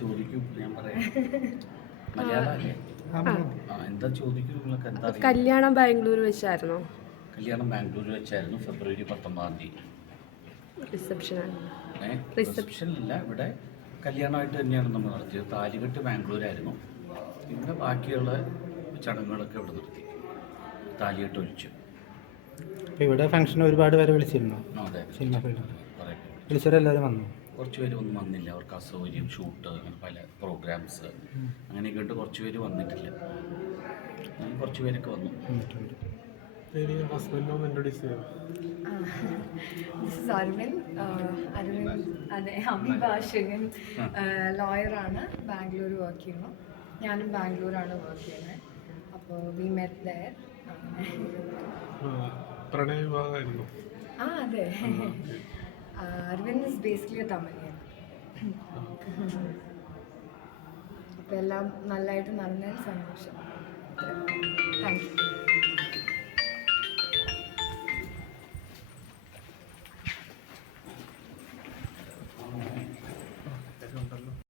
ചോദിക്കും ഞാൻ പറയാം. മലയാളമല്ലേ? ആ എന്താ ചോദിക്കും നിങ്ങൾക്ക്? എന്താ കല്യാണം ബാംഗ്ലൂർ വെച്ചായിരുന്നോ? കല്യാണം ബാംഗ്ലൂർ വെച്ചായിരുന്നു ഫെബ്രുവരി പത്തൊമ്പതാം തീയതി. റിസപ്ഷൻ റിസപ്ഷനില്ല ഇവിടെ കല്യാണമായിട്ട് തന്നെയാണ് നമ്മൾ നടത്തിയത്. താലികെട്ട് ബാംഗ്ലൂരായിരുന്നു. പിന്നെ ബാക്കിയുള്ള ചടങ്ങുകളൊക്കെ ഇവിടെ നിർത്തി. താലികെട്ട് ഒഴിച്ചു. ഇവിടെ ഫംഗ്ഷൻ ഒരുപാട് പേരെ വിളിച്ചിരുന്നു. അതെ. സിനിമ വിളിച്ചവരെല്ലാവരും വന്നു. കുറച്ച് പേര് ഒന്നും വന്നില്ല. അവർക്ക് അസൗകര്യം ഷൂട്ട് അങ്ങനെ പല പ്രോഗ്രാംസ് അങ്ങനെയൊക്കെ ഉണ്ട് കുറച്ച് പേര് വന്നിട്ടില്ല. അങ്ങനെ കുറച്ച് പേരൊക്കെ വന്നു. അരവിന്ദ്. അരവിന്ദ് അതെ അഭിഭാഷകൻ ലോയറാണ് ബാംഗ്ലൂർ വർക്ക് ചെയ്യുന്നു. ഞാനും ബാംഗ്ലൂരാണ് വർക്ക് ചെയ്യുന്നത് അപ്പോൾ വി മെറ്റ് ദയർ ആ അതെ. അരവിന്ദ് ഇസ് ബേസിക്കലി തമിഴിയൻ അപ്പം എല്ലാം നല്ലതായിട്ട് നടന്നതിന് സന്തോഷം.